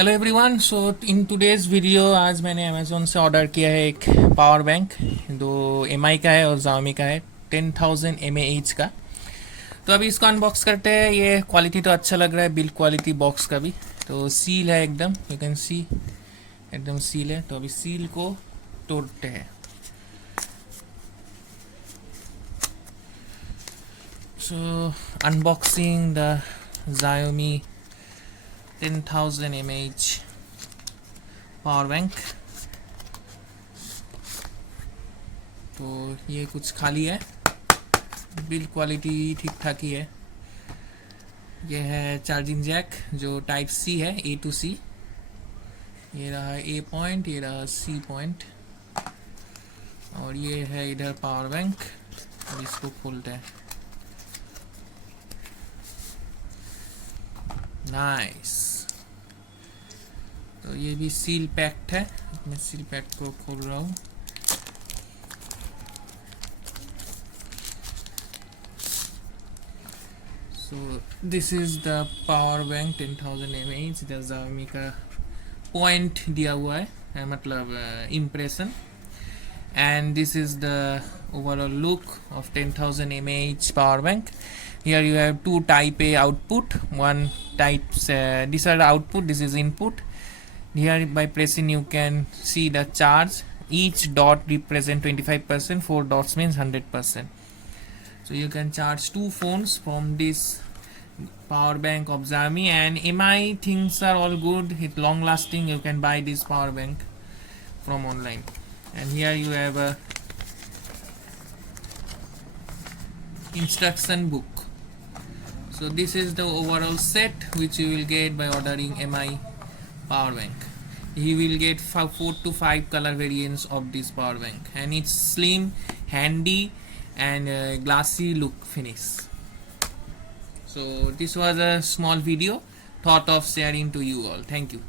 Hello everyone. So in today's video आज मैंने अमेज़ोन से ऑर्डर किया है एक पावर बैंक। दो एमआई का है और Xiaomi का है, 10,000 mAh का। तो अभी इसको अनबॉक्स करते हैं। ये क्वालिटी तो अच्छा लग रहा है, बिल्ड क्वालिटी बॉक्स का भी। तो सील है एकदम, यू कैन सी एकदम सील है। तो अभी सील को तोड़ते हैं। So unboxing the Xiaomi 10,000 mAh power bank. तो ये कुछ खाली है, बिल्ड क्वालिटी ठीक ठाक ही है। ये है चार्जिंग जैक जो टाइप सी है, ए टू सी। ये रहा ए पॉइंट, ये रहा सी पॉइंट, और ये है इधर पावर बैंक। अब इसको खोलते हैं। नाइस। तो ये भी सील पैक्ड है। मैं सील पैक को खोल रहा हूँ। So this is the power bank 10,000 mAh। इधर Xiaomi का पॉइंट दिया हुआ है, मतलब impression. And this is the overall look of 10,000 mAh power bank. Here you have two type A output, one types these are the output, this is input. Here by pressing you can see the charge. Each dot represent 25%, 4 dots means 100%. So you can charge two phones from this power bank of Xiaomi, and MI things are all good, it's long lasting. You can buy this power bank from online. And here you have a instruction book. So this is the overall set which you will get by ordering MI power bank. You will get 4 to 5 color variants of this power bank, and it's slim, handy, and glassy look finish. So this was a small video thought of sharing to you all. Thank you.